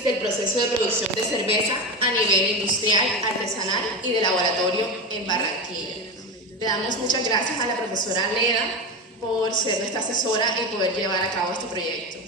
análisis del proceso de producción de cerveza a nivel industrial, artesanal y de laboratorio en Barranquilla. Le damos muchas gracias a la profesora Leda por ser nuestra asesora y poder llevar a cabo este proyecto.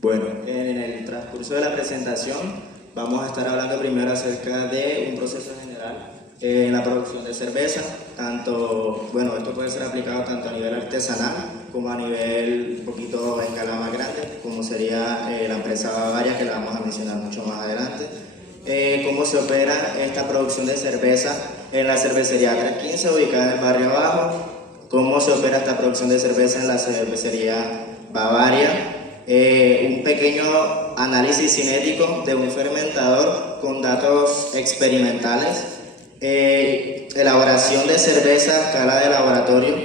Bueno, en el transcurso de la presentación vamos a estar hablando primero acerca de un proceso general en la producción de cerveza, esto puede ser aplicado tanto a nivel artesanal como a nivel un poquito a escala más grande, como sería la empresa Bavaria, que la vamos a mencionar mucho más adelante. Cómo se opera esta producción de cerveza en la cervecería 315, ubicada en el barrio Abajo, cómo se opera esta producción de cerveza en la cervecería Bavaria, un pequeño análisis cinético de un fermentador con datos experimentales, elaboración de cerveza a escala de laboratorio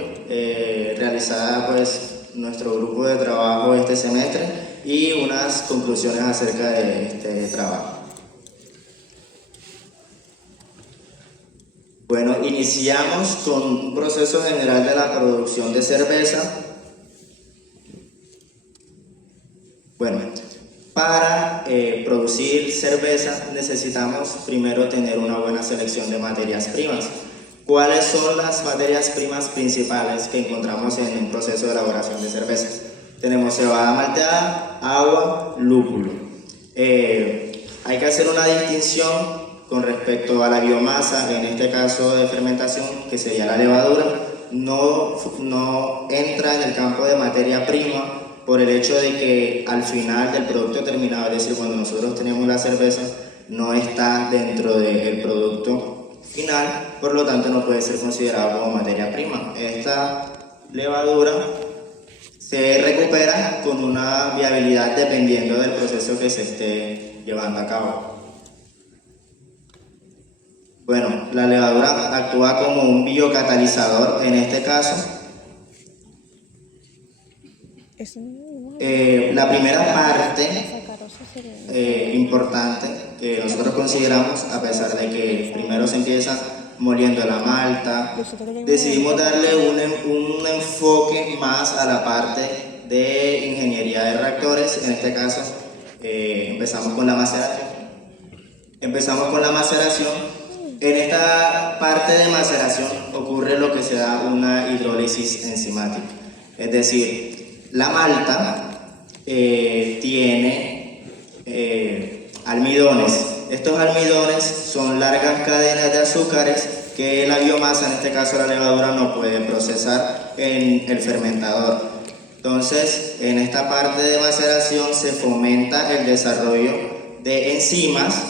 realizada nuestro grupo de trabajo este semestre y unas conclusiones acerca de este trabajo. Bueno, iniciamos con un proceso general de la producción de cerveza. Bueno, para producir cerveza necesitamos primero tener una buena selección de materias primas. ¿Cuáles son las materias primas principales que encontramos en un proceso de elaboración de cerveza? Tenemos cebada malteada, agua, lúpulo. Hay que hacer una distinción con respecto a la biomasa, en este caso de fermentación, que sería la levadura. No entra en el campo de materia prima por el hecho de que al final del producto terminado, es decir, cuando nosotros tenemos la cerveza, no está dentro del producto final, por lo tanto no puede ser considerado como materia prima. Esta levadura se recupera con una viabilidad dependiendo del proceso que se esté llevando a cabo. Bueno, la levadura actúa como un biocatalizador en este caso. La primera parte importante que nosotros consideramos, a pesar de que primero se empieza moliendo la malta, decidimos darle un enfoque más a la parte de ingeniería de reactores. En este caso empezamos con la maceración. En esta parte de maceración ocurre lo que se da una hidrólisis enzimática, es decir, la malta tiene almidones. Estos almidones son largas cadenas de azúcares que la biomasa, en este caso la levadura, no puede procesar en el fermentador. Entonces, en esta parte de maceración se fomenta el desarrollo de enzimas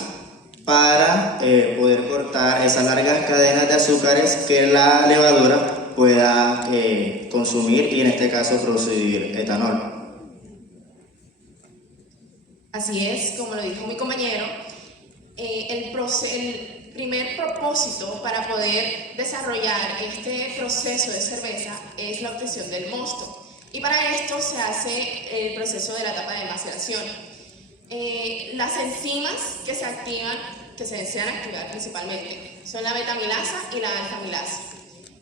para poder cortar esas largas cadenas de azúcares que la levadura pueda consumir y en este caso producir etanol. Así es, como lo dijo mi compañero, el primer propósito para poder desarrollar este proceso de cerveza es la obtención del mosto, y para esto se hace el proceso de la etapa de maceración. Las enzimas que se activan, que se desean activar principalmente, son la betamilasa y la alfamilasa.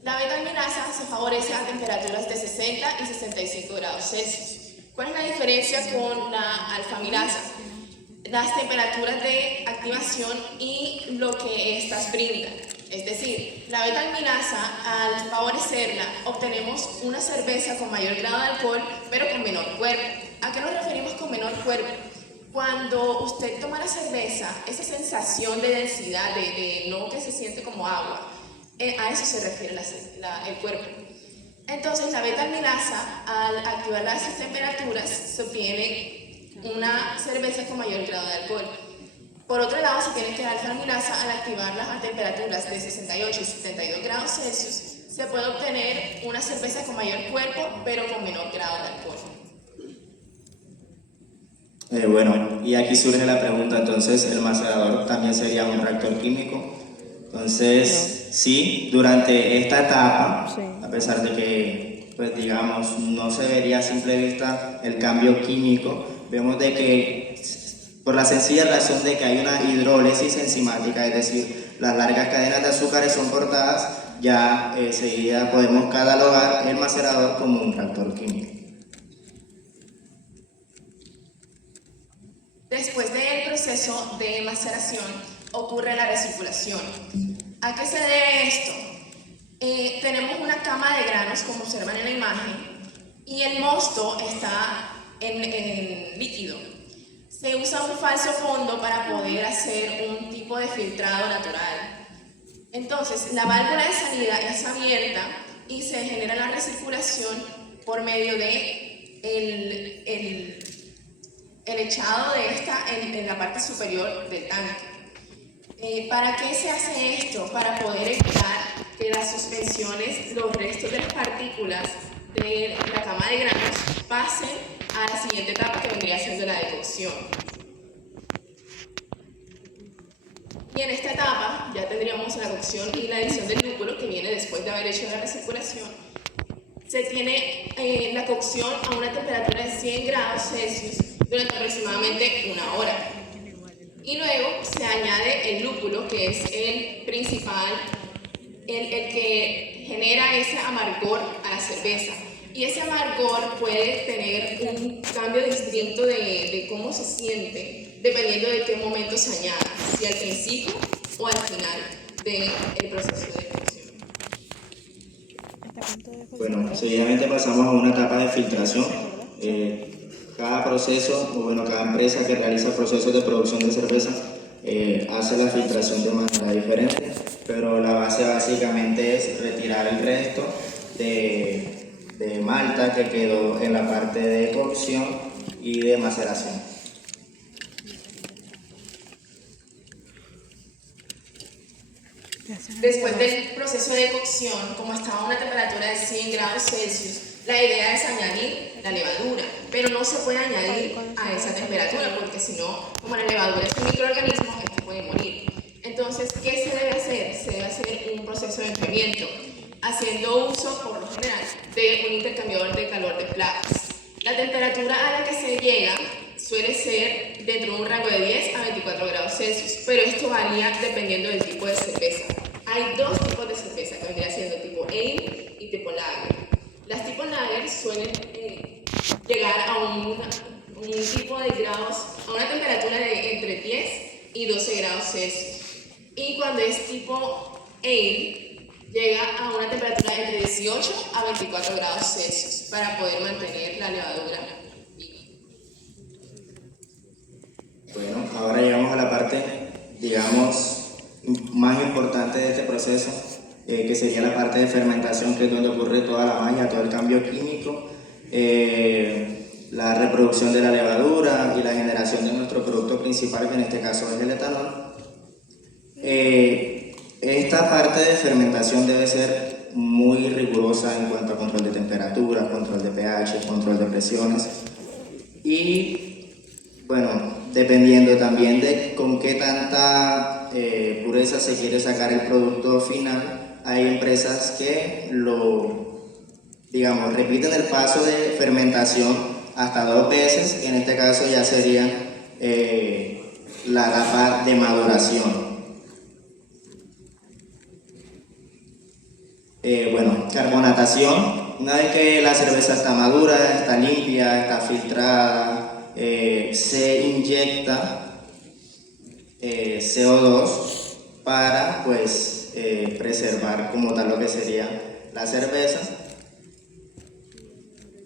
La betamilasa se favorece a temperaturas de 60 y 65 grados Celsius. ¿Cuál es la diferencia con la alfamilasa? Las temperaturas de activación y lo que estas brindan. Es decir, la betamilasa, al favorecerla, obtenemos una cerveza con mayor grado de alcohol, pero con menor cuerpo. ¿A qué nos referimos con menor cuerpo? Cuando usted toma la cerveza, esa sensación de densidad, de no que se siente como agua, a eso se refiere el cuerpo. Entonces, la betamilasa, al activar las temperaturas, se obtiene una cerveza con mayor grado de alcohol. Por otro lado, se tiene que la alfamilasa, al activarlas a temperaturas de 68 y 72 grados Celsius, se puede obtener una cerveza con mayor cuerpo, pero con menor grado de alcohol. Bueno, y aquí surge la pregunta, entonces, ¿el macerador también sería un reactor químico? Entonces, sí, durante esta etapa, a pesar de que, digamos, no se vería a simple vista el cambio químico, vemos de que, por la sencilla razón de que hay una hidrólisis enzimática, es decir, las largas cadenas de azúcares son cortadas, ya enseguida podemos catalogar el macerador como un reactor químico. Después del proceso de maceración ocurre la recirculación. ¿A qué se debe esto? Tenemos una cama de granos, como observan en la imagen, y el mosto está en líquido. Se usa un falso fondo para poder hacer un tipo de filtrado natural. Entonces, la válvula de salida es abierta y se genera la recirculación por medio de el echado de esta en la parte superior del tanque. ¿Para qué se hace esto? Para poder evitar que las suspensiones, los restos de las partículas de la cama de granos pasen a la siguiente etapa, que vendría siendo la decocción. Y en esta etapa ya tendríamos la cocción y la adición del lúpulo, que viene después de haber hecho la recirculación. Se tiene la cocción a una temperatura de 100 grados Celsius durante aproximadamente 1 hora. Y luego se añade el lúpulo, que es el principal, el que genera ese amargor a la cerveza. Y ese amargor puede tener un cambio distinto de cómo se siente, dependiendo de qué momento se añada, si al principio o al final del proceso de cocción. Bueno, seguidamente pasamos a una etapa de filtración. Cada proceso, o bueno, cada empresa que realiza procesos de producción de cerveza hace la filtración de manera diferente, pero la base básicamente es retirar el resto de malta que quedó en la parte de cocción y de maceración. Después del proceso de cocción, como estaba a una temperatura de 100 grados Celsius, la idea es añadir la levadura, pero no se puede añadir a esa temperatura porque si no, como la levadura es un microorganismo, este puede morir. Entonces, ¿qué se debe hacer? Se debe hacer un proceso de enfriamiento, haciendo uso, por lo general, de un intercambiador de calor de placas. La temperatura a la que se llega suele ser dentro de un rango de 10 a 24 grados Celsius, pero esto varía dependiendo del tipo de cerveza. Hay dos tipos de cerveza, que vendría siendo tipo ale y tipo lager. Las tipo lager suelen llegar a un tipo de grados, a una temperatura de entre 10 y 12 grados Celsius. Y cuando es tipo ale, llega a una temperatura entre 18 a 24 grados Celsius para poder mantener la levadura viva. Bueno, ahora llegamos a la parte, digamos, más importante de este proceso, que sería la parte de fermentación, que es donde ocurre toda la magia, todo el cambio químico, la reproducción de la levadura y la generación de nuestro producto principal, que en este caso es el etanol. Esta parte de fermentación debe ser muy rigurosa en cuanto a control de temperatura, control de pH, control de presiones y, bueno, dependiendo también de con qué tanta pureza se quiere sacar el producto final, hay empresas que repiten el paso de fermentación hasta 2 veces, que en este caso ya sería la etapa de maduración. Carbonatación. Una vez que la cerveza está madura, está limpia, está filtrada, se inyecta CO2 para preservar como tal lo que sería la cerveza.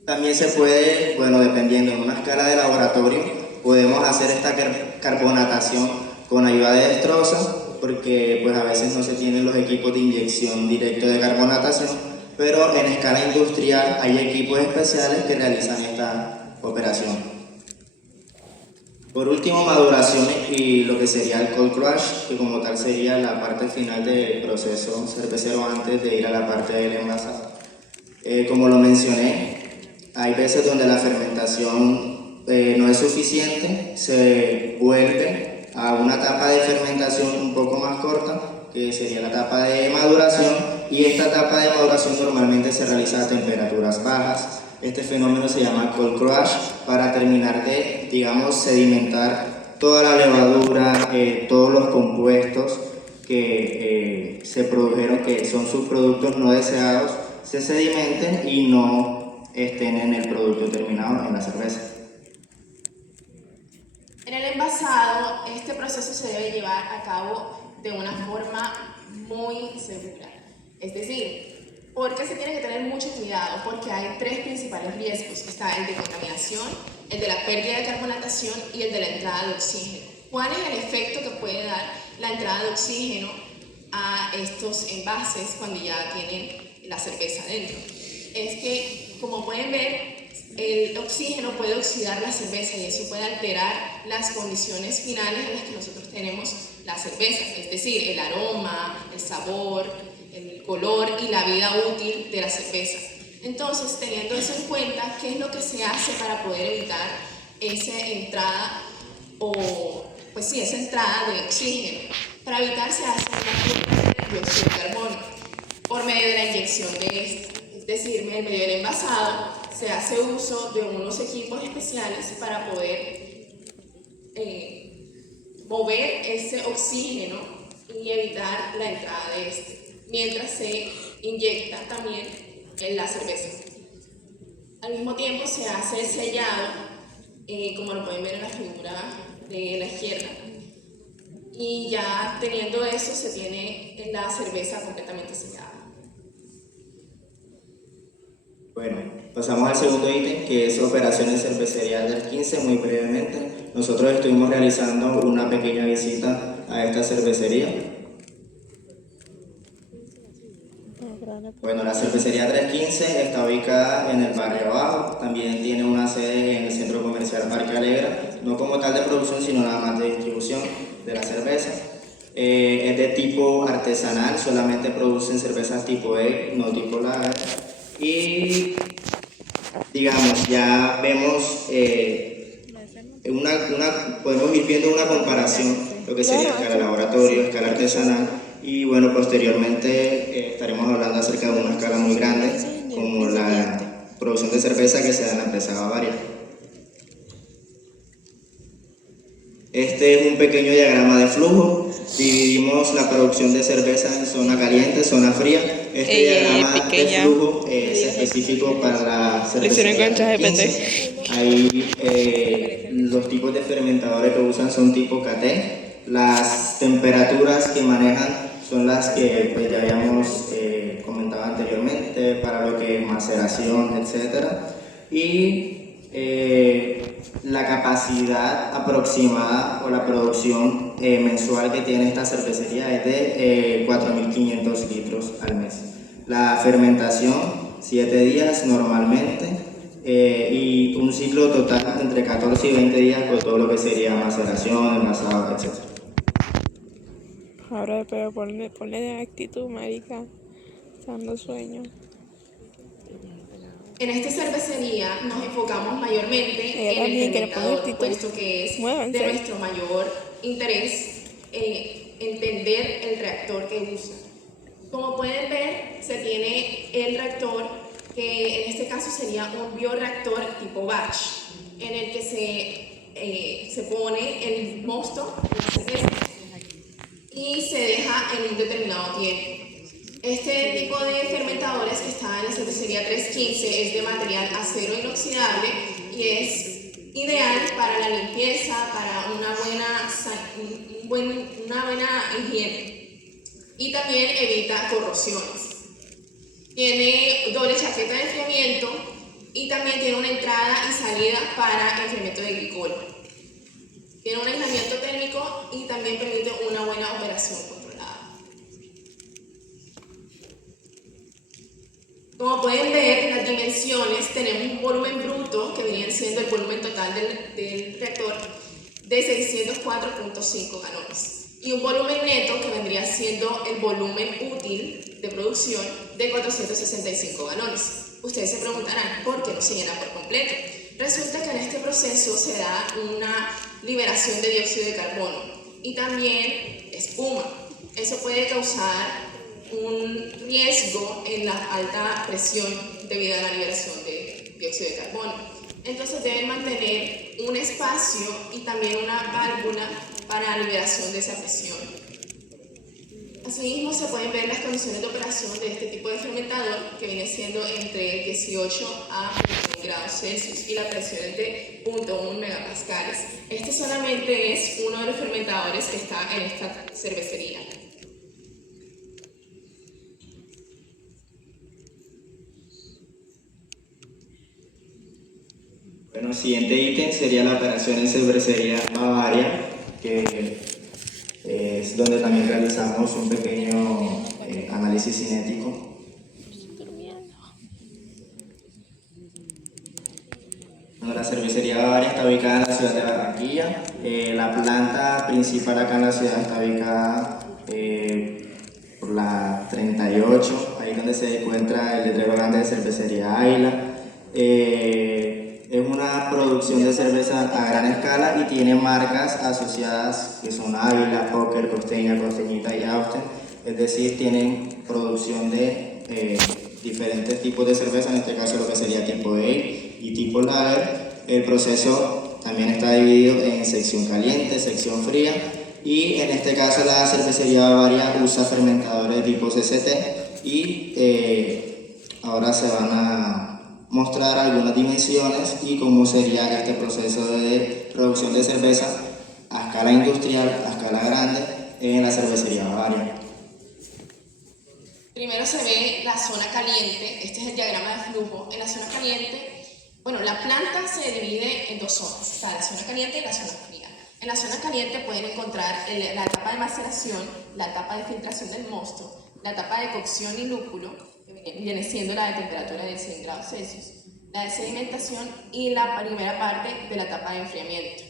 También se puede, dependiendo en una escala de laboratorio, podemos hacer esta carbonatación con ayuda de destroza, porque a veces no se tienen los equipos de inyección directo de carbonatación, pero en escala industrial hay equipos especiales que realizan esta operación. Por último, maduración y lo que sería el cold crush, que como tal sería la parte final del proceso cervecero antes de ir a la parte del envasado. Como lo mencioné, hay veces donde la fermentación no es suficiente, se vuelve a una etapa de fermentación un poco más corta, que sería la etapa de maduración, y esta etapa de maduración normalmente se realiza a temperaturas bajas. Este fenómeno se llama cold crush, para terminar de, sedimentar toda la levadura, todos los compuestos que se produjeron, que son subproductos no deseados, se sedimenten y no estén en el producto terminado, en la cerveza. En el envasado, este proceso se debe llevar a cabo de una forma muy segura. Es decir, ¿por qué se tiene que tener mucho cuidado? Porque hay tres principales riesgos. Está el de contaminación, el de la pérdida de carbonatación y el de la entrada de oxígeno. ¿Cuál es el efecto que puede dar la entrada de oxígeno a estos envases cuando ya tienen la cerveza dentro? Es que, como pueden ver, el oxígeno puede oxidar la cerveza y eso puede alterar las condiciones finales en las que nosotros tenemos la cerveza, es decir, el aroma, el sabor, el color y la vida útil de la cerveza. Entonces, teniendo eso en cuenta, ¿qué es lo que se hace para poder evitar esa entrada esa entrada de oxígeno? Para evitar se hace una curva de dióxido de carbono por medio de la inyección de este. Es decir, en medio del envasado se hace uso de unos equipos especiales para poder mover ese oxígeno y evitar la entrada de este, mientras se inyecta también en la cerveza. Al mismo tiempo se hace el sellado, como lo pueden ver en la figura de la izquierda, y ya teniendo eso se tiene la cerveza completamente sellada. Bueno, pasamos al segundo ítem, que es operaciones cervecería del 15. Muy brevemente, nosotros estuvimos realizando una pequeña visita a esta cervecería. Bueno, la cervecería 315 está ubicada en el barrio Abajo, también tiene una sede en el centro comercial Parque Alegra, no como tal de producción, sino nada más de distribución de la cerveza. Es de tipo artesanal, solamente producen cervezas tipo E, no tipo lager. Y digamos, ya vemos, podemos ir viendo una comparación, lo que sería escala laboratorio, escala artesanal, y bueno, posteriormente estaremos hablando acerca de una escala muy grande, como la producción de cerveza que se da en la empresa Bavaria. Este es un pequeño diagrama de flujo. Dividimos la producción de cerveza en zona caliente, zona fría. Este diagrama de flujo es específico para la cerveza 15. Ahí los tipos de fermentadores que usan son tipo KT. Las temperaturas que manejan son las que pues, ya habíamos comentado anteriormente para lo que es maceración, etc. Y la capacidad aproximada o la producción mensual que tiene esta cervecería es de 4.500 litros al mes. La fermentación, 7 días normalmente, y un ciclo total entre 14 y 20 días con todo lo que sería maceración, envasado, etc. Ahora, pero ponle de actitud, marica, dando sueño. En esta cervecería nos enfocamos mayormente en el fermentador, puesto que es de nuestro mayor interés entender el reactor que usa. Como pueden ver, se tiene el reactor, que en este caso sería un bioreactor tipo batch, en el que se pone el mosto, la cerveza, y se deja en un determinado tiempo. Este tipo de fermentadores que está en la cervecería 315 es de material acero inoxidable y es ideal para la limpieza, para una buena higiene, y también evita corrosiones. Tiene doble chaqueta de enfriamiento y también tiene una entrada y salida para enfriamiento de glicol. Tiene un aislamiento térmico y también permite una buena operación controlada. Como pueden ver, en las dimensiones tenemos un volumen bruto, que viene siendo el volumen total del reactor, de 604.5 galones. Y un volumen neto, que vendría siendo el volumen útil de producción, de 465 galones. Ustedes se preguntarán, ¿por qué no se llena por completo? Resulta que en este proceso se da una liberación de dióxido de carbono y también espuma. Eso puede causar un riesgo en la alta presión debido a la liberación de dióxido de carbono. Entonces deben mantener un espacio y también una válvula para la liberación de esa presión. Asimismo, se pueden ver las condiciones de operación de este tipo de fermentador, que viene siendo entre 18 a 21 grados Celsius, y la presión es de 0.1 megapascales. Este solamente es uno de los fermentadores que está en esta cervecería. Bueno, el siguiente ítem sería la operación en cervecería Bavaria, que es donde también realizamos un pequeño análisis cinético. Bueno, la cervecería Bavaria está ubicada en la ciudad de Barranquilla. La planta principal acá en la ciudad está ubicada por la 38, ahí donde se encuentra el letrero grande de cervecería Águila. Es una producción de cerveza a gran escala y tiene marcas asociadas que son Ávila, Póker, Costeña, Costeñita y Austen. Es decir, tienen producción de diferentes tipos de cerveza, en este caso lo que sería tipo Ale y tipo Lager. El proceso también está dividido en sección caliente, sección fría, y en este caso la cervecería Bavaria usa fermentadores de tipo CCT y ahora se van a mostrar algunas dimensiones y cómo sería este proceso de producción de cerveza a escala industrial, a escala grande, en la cervecería Bavaria. Primero se ve la zona caliente, este es el diagrama de flujo. En la zona caliente, bueno, la planta se divide en dos zonas, está la zona caliente y la zona fría. En la zona caliente pueden encontrar la etapa de maceración, la etapa de filtración del mosto, la etapa de cocción y lúpulo, que viene siendo la de temperatura de 100 grados Celsius, la de sedimentación y la primera parte de la etapa de enfriamiento.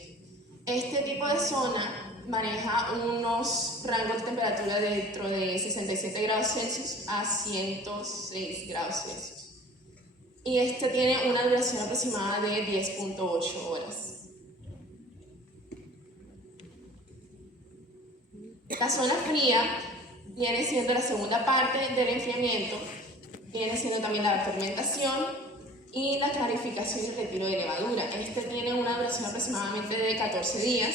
Este tipo de zona maneja unos rangos de temperatura dentro de 67 grados Celsius a 106 grados Celsius. Y este tiene una duración aproximada de 10.8 horas. La zona fría viene siendo la segunda parte del enfriamiento, viene siendo también la fermentación y la clarificación y retiro de levadura. Este tiene una duración aproximadamente de 14 días.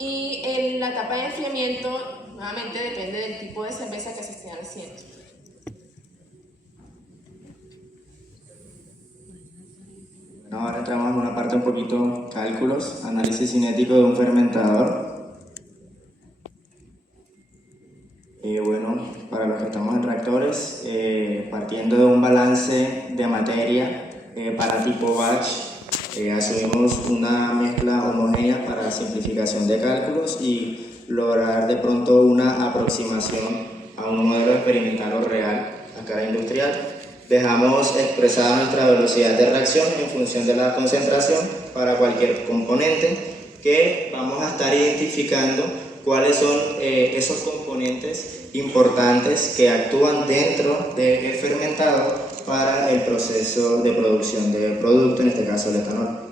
Y en la etapa de enfriamiento, nuevamente depende del tipo de cerveza que se esté haciendo. Bueno, ahora entramos en una parte un poquito cálculos, análisis cinético de un fermentador. Bueno, para los que estamos en reactores, partiendo de un balance de materia para tipo batch, asumimos una mezcla homogénea para simplificación de cálculos y lograr de pronto una aproximación a un modelo experimental o real a escala industrial. Dejamos expresada nuestra velocidad de reacción en función de la concentración para cualquier componente, que vamos a estar identificando cuáles son esos componentes importantes que actúan dentro del fermentado para el proceso de producción del producto, en este caso el etanol.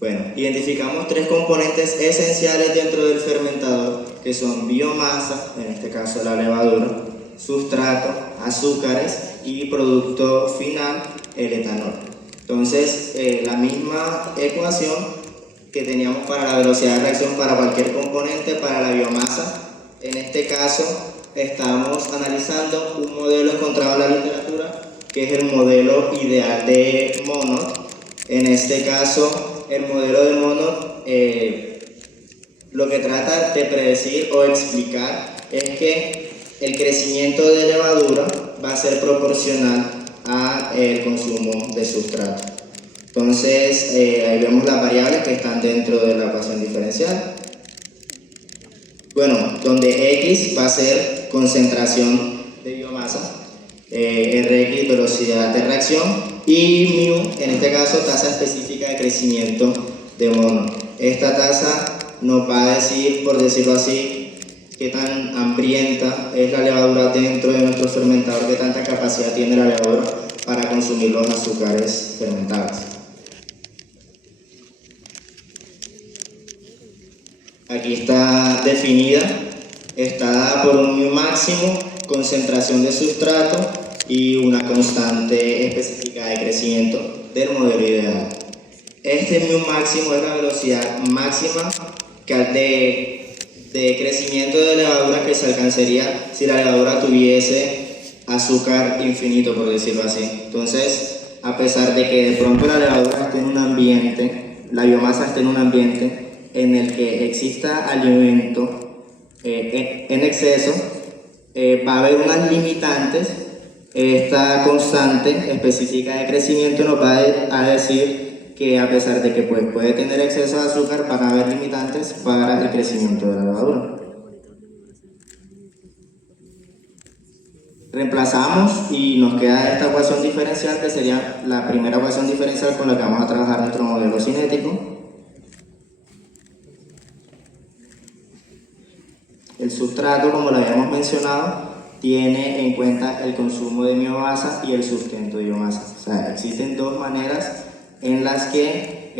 Bueno, identificamos tres componentes esenciales dentro del fermentador, que son biomasa, en este caso la levadura, sustrato, azúcares y producto final, el etanol. Entonces, la misma ecuación que teníamos para la velocidad de reacción para cualquier componente, para la biomasa, en este caso estamos analizando un modelo encontrado en la literatura, que es el modelo ideal de Monod. En este caso, el modelo de Monod lo que trata de predecir o explicar es que el crecimiento de levadura va a ser proporcional al consumo de sustrato. Entonces, ahí vemos las variables que están dentro de la ecuación diferencial. Bueno, donde X va a ser concentración de biomasa, Rx velocidad de reacción y mu, en este caso, tasa específica de crecimiento de mono. Esta tasa nos va a decir, por decirlo así, qué tan hambrienta es la levadura dentro de nuestro fermentador, qué tanta capacidad tiene la levadura para consumir los azúcares fermentados. Aquí está definida, está dada por un mu máximo, concentración de sustrato y una constante específica de crecimiento del modelo ideal. Este mu máximo es la velocidad máxima de crecimiento de levadura que se alcanzaría si la levadura tuviese azúcar infinito, por decirlo así. Entonces, a pesar de que de pronto la levadura esté en un ambiente, la biomasa esté en un ambiente en el que exista alimento en exceso, va a haber unas limitantes. Esta constante específica de crecimiento nos va a decir que a pesar de que puede tener exceso de azúcar, van a haber limitantes para el crecimiento de la levadura. Reemplazamos y nos queda esta ecuación diferencial, que sería la primera ecuación diferencial con la que vamos a trabajar nuestro modelo cinético. El sustrato, como lo habíamos mencionado, tiene en cuenta el consumo de biomasa y el sustento de biomasa. O sea, existen dos maneras en las que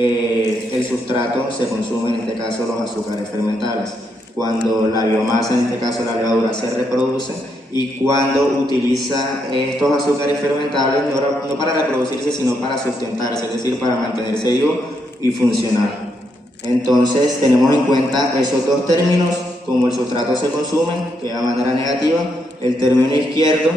el sustrato se consume, en este caso los azúcares fermentables. Cuando la biomasa, en este caso la levadura, se reproduce, y cuando utiliza estos azúcares fermentables no para reproducirse, sino para sustentarse, es decir, para mantenerse vivo y funcionar. Entonces tenemos en cuenta esos dos términos. Como el sustrato se consume, queda de manera negativa. El término izquierdo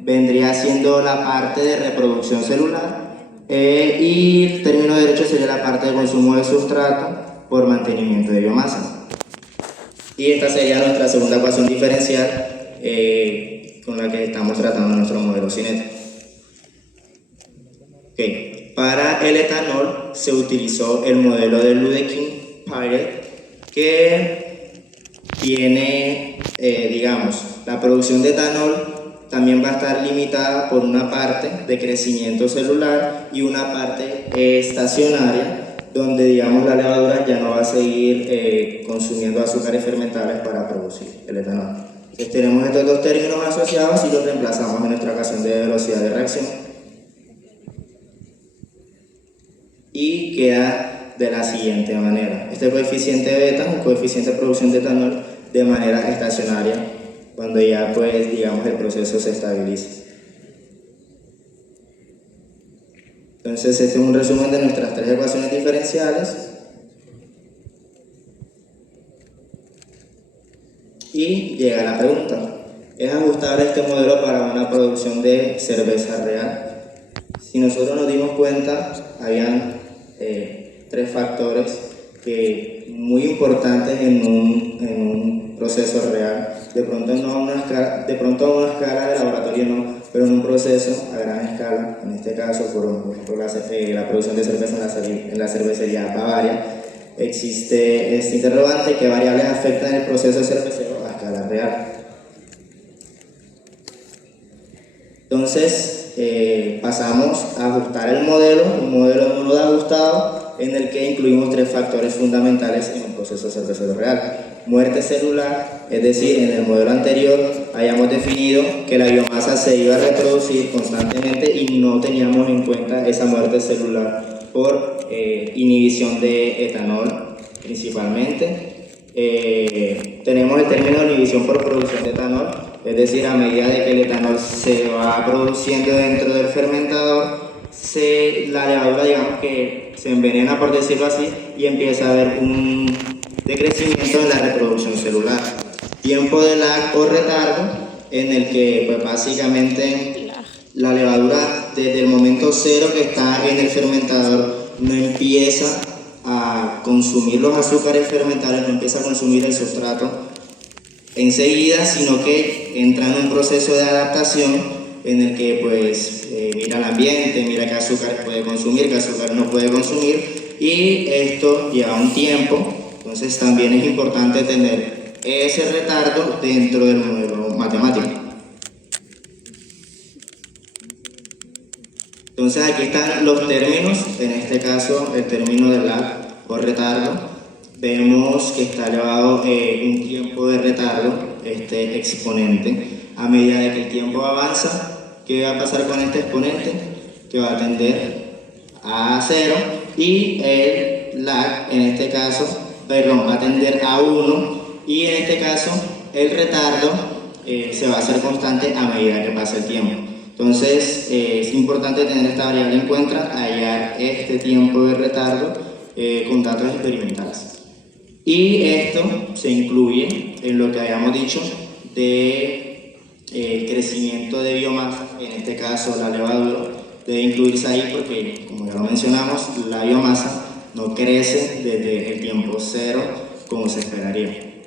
vendría siendo la parte de reproducción celular, y el término derecho sería la parte de consumo de sustrato por mantenimiento de biomasa. Y esta sería nuestra segunda ecuación diferencial con la que estamos tratando nuestro modelo cinético. Okay. Para el etanol se utilizó el modelo de Ludeking-Piret, que tiene, la producción de etanol también va a estar limitada por una parte de crecimiento celular y una parte estacionaria, donde la levadura ya no va a seguir consumiendo azúcares fermentables para producir el etanol. Entonces tenemos estos dos términos asociados y los reemplazamos en nuestra ecuación de velocidad de reacción. Y queda de la siguiente manera. Este coeficiente beta es un coeficiente de producción de etanol de manera estacionaria, cuando ya el proceso se estabiliza. Entonces este es un resumen de nuestras tres ecuaciones diferenciales. Y llega la pregunta: ¿es ajustable este modelo para una producción de cerveza real? Si nosotros nos dimos cuenta, habían tres factores muy importantes en un proceso real. De pronto a una escala de laboratorio no, pero en un proceso a gran escala, en este caso por ejemplo la producción de cerveza en la cervecería Bavaria, existe este interrogante: ¿qué variables afectan el proceso cervecero a escala real? Entonces pasamos a ajustar el modelo, un modelo mono ajustado, en el que incluimos tres factores fundamentales en un proceso cervecero real. Muerte celular, es decir, en el modelo anterior habíamos definido que la biomasa se iba a reproducir constantemente y no teníamos en cuenta esa muerte celular por inhibición de etanol principalmente. Tenemos el término de inhibición por producción de etanol, es decir, a medida de que el etanol se va produciendo dentro del fermentador, la levadura que se envenena, por decirlo así, y empieza a haber un decrecimiento en la reproducción celular. Tiempo de lag o retardo, en el que básicamente la levadura desde el momento cero que está en el fermentador no empieza a consumir los azúcares fermentables, no empieza a consumir el sustrato enseguida, sino que entra en un proceso de adaptación en el que mira el ambiente, mira qué azúcar puede consumir, qué azúcar no puede consumir, y esto lleva un tiempo. Entonces también es importante tener ese retardo dentro del modelo matemático. Entonces aquí están los términos, en este caso el término de lag o retardo. Vemos que está elevado un tiempo de retardo, este exponente. A medida de que el tiempo avanza, ¿qué va a pasar con este exponente? Que va a tender a 0, y el lag, en este caso, va a tender a 1, y en este caso el retardo se va a hacer constante a medida que pasa el tiempo. Entonces es importante tener esta variable en cuenta, hallar este tiempo de retardo con datos experimentales. Y esto se incluye en lo que habíamos dicho de crecimiento de biomasa, en este caso la levadura, debe incluirse ahí porque, como ya lo mencionamos, la biomasa no crece desde el tiempo cero como se esperaría.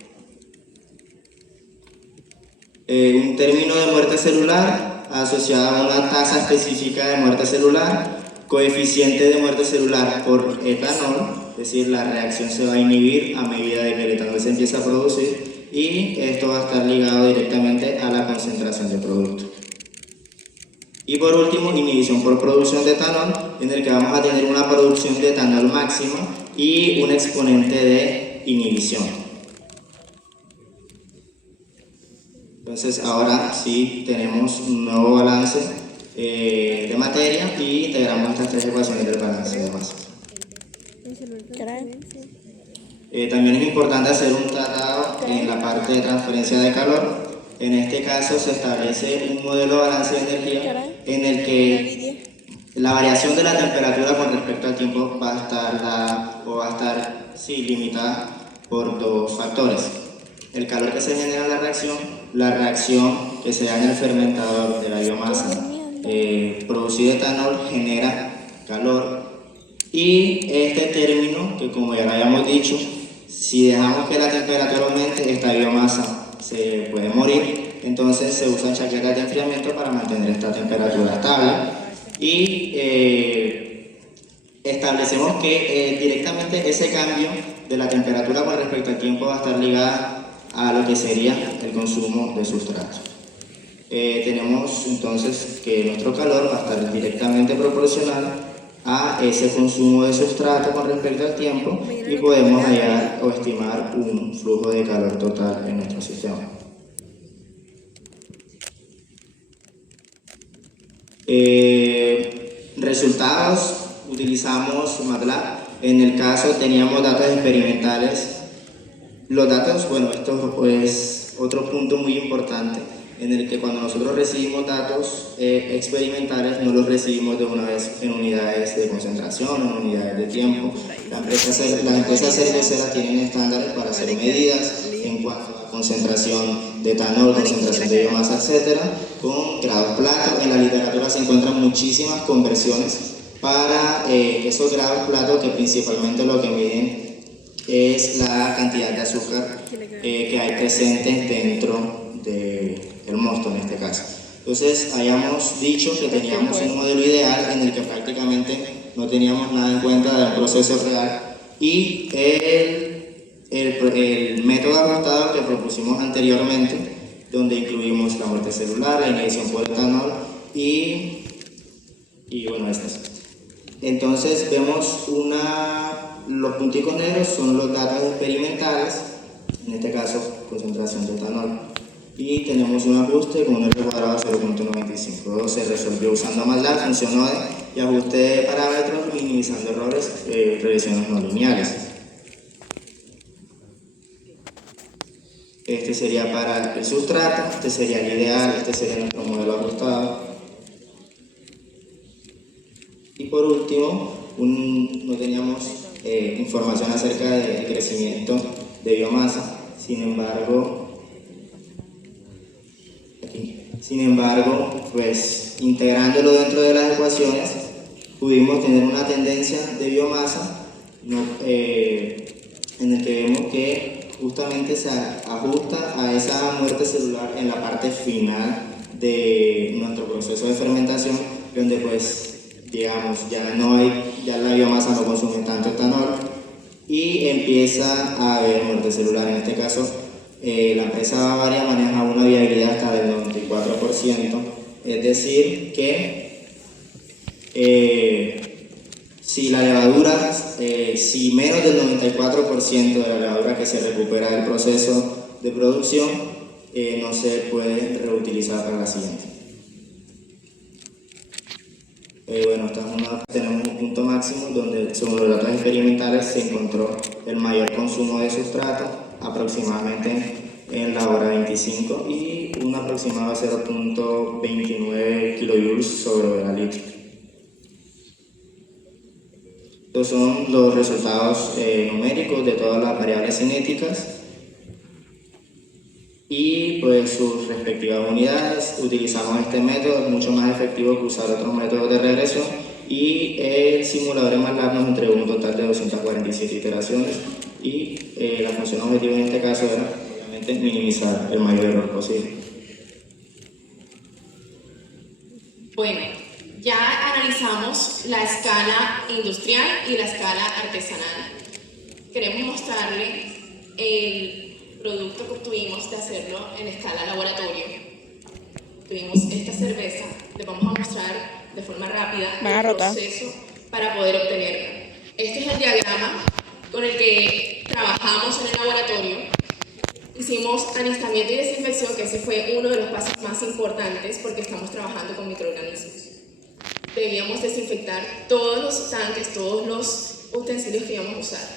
Un término de muerte celular asociado a una tasa específica de muerte celular, coeficiente de muerte celular por etanol, es decir, la reacción se va a inhibir a medida de que el etanol se empieza a producir y esto va a estar ligado directamente a la concentración de producto. Y por último, inhibición por producción de etanol, en el que vamos a tener una producción de etanol máxima y un exponente de inhibición. Entonces ahora sí tenemos un nuevo balance de materia y integramos estas tres ecuaciones del balance de masa. También es importante hacer un tratado en la parte de transferencia de calor. En este caso se establece un modelo de balance de energía en el que la variación de la temperatura con respecto al tiempo va a estar limitada por dos factores: el calor que se genera en la reacción que se da en el fermentador de la biomasa producida etanol genera calor, y este término que, como ya lo habíamos dicho, si dejamos que la temperatura aumente, esta biomasa se puede morir. Entonces se usan chaquetas de enfriamiento para mantener esta temperatura estable y establecemos que directamente ese cambio de la temperatura con respecto al tiempo va a estar ligada a lo que sería el consumo de sustrato. Tenemos entonces que nuestro calor va a estar directamente proporcional a ese consumo de sustrato con respecto al tiempo y podemos hallar o estimar un flujo de calor total en nuestro sistema. Resultados, utilizamos MATLAB. En el caso teníamos datos experimentales. Los datos, bueno, esto es otro punto muy importante, en el que cuando nosotros recibimos datos experimentales no los recibimos de una vez en unidades de concentración, en unidades de tiempo. Las empresas cerveceras tienen estándares para hacer medidas en cuanto a concentración de etanol, concentración de biomasa, etc., con grados Plato. En la literatura se encuentran muchísimas conversiones para esos grados Plato, que principalmente lo que miden es la cantidad de azúcar que hay presente dentro del mosto en este caso. Entonces habíamos dicho que teníamos un modelo ideal en el que prácticamente no teníamos nada en cuenta del proceso real, y el método ajustado que propusimos anteriormente, donde incluimos la muerte celular, la inhibición por etanol y bueno, estas. Entonces vemos los punticos negros son los datos experimentales, en este caso concentración de etanol, y tenemos un ajuste con un R cuadrado de 0.95. Se resolvió usando MATLAB, función ODE y ajuste de parámetros, minimizando errores, revisiones no lineales. Este sería para el sustrato, este sería el ideal, este sería nuestro modelo ajustado. Y por último, no teníamos información acerca del crecimiento de biomasa. Sin embargo, pues integrándolo dentro de las ecuaciones, pudimos tener una tendencia de biomasa en el que vemos que justamente se ajusta a esa muerte celular en la parte final de nuestro proceso de fermentación, donde pues digamos ya la biomasa no consume tanto etanol y empieza a haber muerte celular. En este caso la empresa Bavaria maneja una viabilidad hasta del 94%, es decir que si la levadura, si menos del 94% de la levadura que se recupera del proceso de producción no se puede reutilizar para la siguiente. Bueno, tenemos un punto máximo donde, según los datos experimentales, se encontró el mayor consumo de sustrato, aproximadamente en la hora 25, y un aproximado de 0.29 kilojoules sobre hora litro. Estos son los resultados numéricos de todas las variables cinéticas y pues sus respectivas unidades. Utilizamos este método, es mucho más efectivo que usar otros métodos de regresión, y el simulador en MATLAB nos entregó un total de 247 iteraciones y la función objetiva en este caso era obviamente minimizar el mayor error posible. Bueno, ya analizamos la escala industrial y la escala artesanal. Queremos mostrarle el producto que obtuvimos de hacerlo en escala laboratorio. Tuvimos esta cerveza, le vamos a mostrar de forma rápida el proceso para poder obtenerla. Este es el diagrama con el que trabajamos en el laboratorio. Hicimos alistamiento y desinfección, que ese fue uno de los pasos más importantes porque estamos trabajando con microorganismos. Debíamos desinfectar todos los tanques, todos los utensilios que íbamos a usar.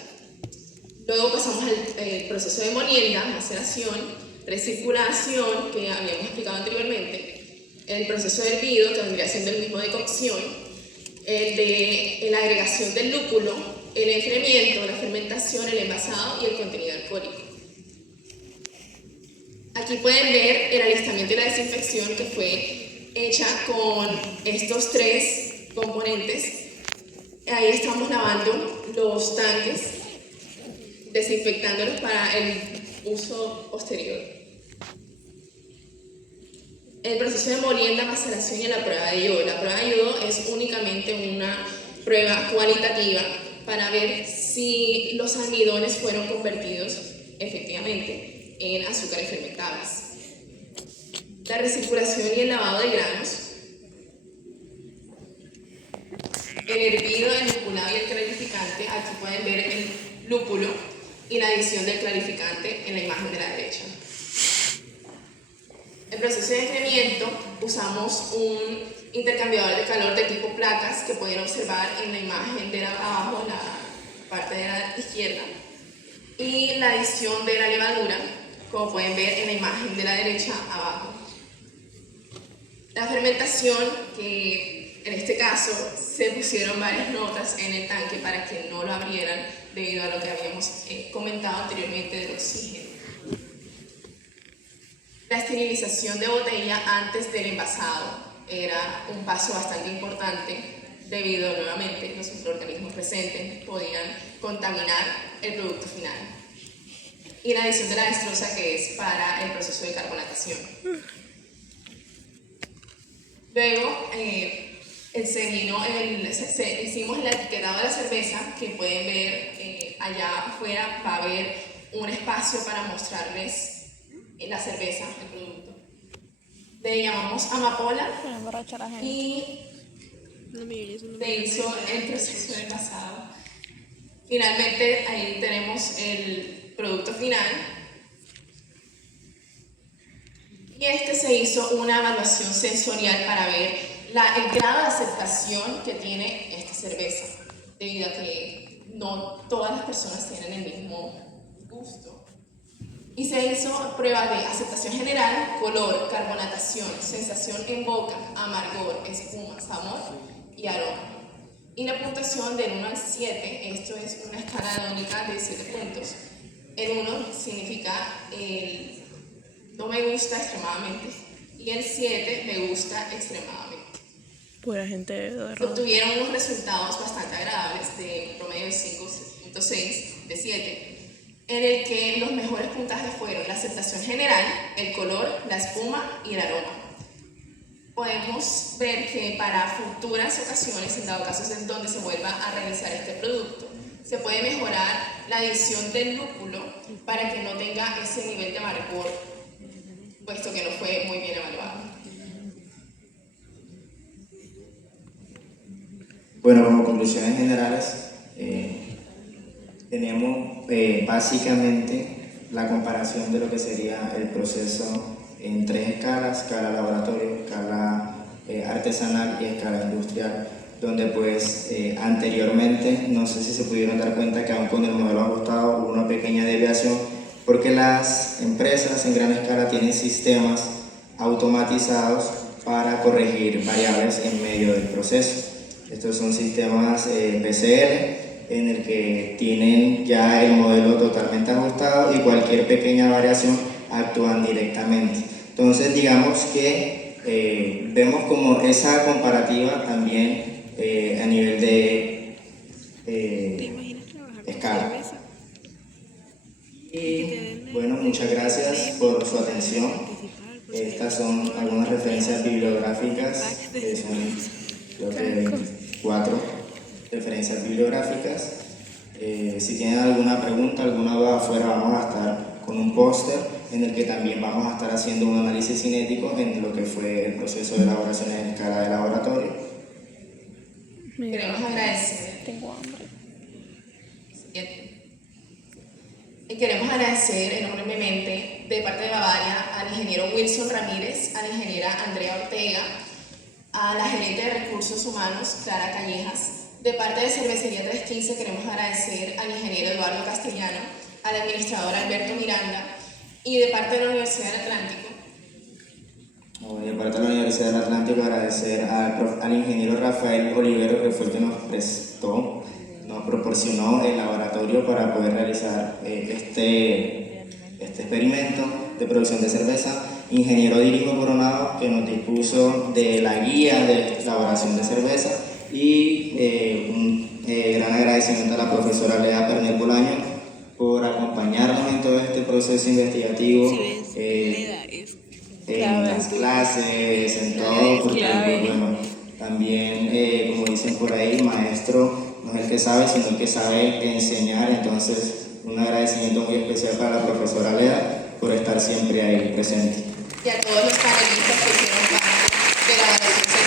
Luego pasamos al proceso de molienda, maceración, recirculación, que habíamos explicado anteriormente, el proceso de hervido, que vendría siendo el mismo de cocción, el de la agregación del lúpulo, el enfriamiento, la fermentación, el envasado y el contenido alcohólico. Aquí pueden ver el alistamiento y la desinfección que fue hecha con estos tres componentes. Ahí estamos lavando los tanques, desinfectándolos para el uso posterior. El proceso de molienda, maceración y la prueba de yodo. La prueba de yodo es únicamente una prueba cualitativa para ver si los almidones fueron convertidos efectivamente en azúcares fermentables. La recirculación y el lavado de granos, el hervido, el lupulado y el clarificante. Aquí pueden ver el lúpulo y la adición del clarificante en la imagen de la derecha. El proceso de enfriamiento, usamos un intercambiador de calor de tipo placas que pueden observar en la imagen de abajo, en la parte de la izquierda, y la adición de la levadura, como pueden ver en la imagen de la derecha abajo. La fermentación, que en este caso se pusieron varias notas en el tanque para que no lo abrieran debido a lo que habíamos comentado anteriormente del oxígeno. La esterilización de botella antes del envasado era un paso bastante importante debido nuevamente a los microorganismos presentes podían contaminar el producto final. Y la adición de la destroza, que es para el proceso de carbonatación. Luego hicimos el etiquetado de la cerveza, que pueden ver allá afuera. Va a haber un espacio para mostrarles la cerveza, el producto. Le llamamos amapola y se hizo el proceso de envasado. Finalmente ahí tenemos el producto final. Y se hizo una evaluación sensorial para ver el grado de aceptación que tiene esta cerveza, debido a que no todas las personas tienen el mismo gusto. Y se hizo pruebas de aceptación general, color, carbonatación, sensación en boca, amargor, espuma, sabor y aroma. Y la puntuación del 1 al 7, esto es una escala única de 7 puntos. El 1 significa el no me gusta extremadamente y el 7 me gusta extremadamente. Pura gente de obtuvieron unos resultados bastante agradables de promedio de 5.6 de 7, en el que los mejores puntajes fueron la aceptación general, el color, la espuma y el aroma. Podemos ver que para futuras ocasiones, en dado caso en donde se vuelva a realizar este producto, se puede mejorar la adición del lúpulo para que no tenga ese nivel de amargor, puesto que no fue muy bien evaluado. Bueno, como conclusiones generales, tenemos básicamente la comparación de lo que sería el proceso en 3 escalas: escala laboratorio, escala artesanal y escala industrial, donde pues anteriormente, no sé si se pudieron dar cuenta que aún con el modelo ajustado hubo una pequeña desviación, porque las empresas en gran escala tienen sistemas automatizados para corregir variables en medio del proceso. Estos son sistemas PCR en el que tienen ya el modelo totalmente ajustado y cualquier pequeña variación actúan directamente. Entonces digamos que vemos como esa comparativa también a nivel de escala. Y bueno, muchas gracias por su atención. Estas son algunas referencias bibliográficas, son creo que 4 referencias bibliográficas. Si tienen alguna pregunta, alguna duda afuera, vamos a estar con un póster en el que también vamos a estar haciendo un análisis cinético en lo que fue el proceso de elaboración en escala de laboratorio. Queremos agradecer. Tengo hambre. Y queremos agradecer enormemente de parte de Bavaria al ingeniero Wilson Ramírez, a la ingeniera Andrea Ortega, a la gerente de recursos humanos Clara Callejas. De parte de Cervecería 315 queremos agradecer al ingeniero Eduardo Castellano, al administrador Alberto Miranda y de parte de la Universidad del Atlántico. De parte de la Universidad del Atlántico agradecer al ingeniero Rafael Olivero, que fue el que nos proporcionó el laboratorio para poder realizar este experimento de producción de cerveza. Ingeniero Dirismo Coronado, que nos dispuso de la guía de elaboración de cerveza, y un gran agradecimiento a la profesora Lea Pernel Bolaño por acompañarnos en todo este proceso investigativo, en las clases, en todo, porque bueno, también, como dicen por ahí, maestro no es el que sabe, sino el que sabe enseñar. Entonces, un agradecimiento muy especial para la profesora Lea por estar siempre ahí presente. Y a todos los panelistas que hicieron parte de la evaluación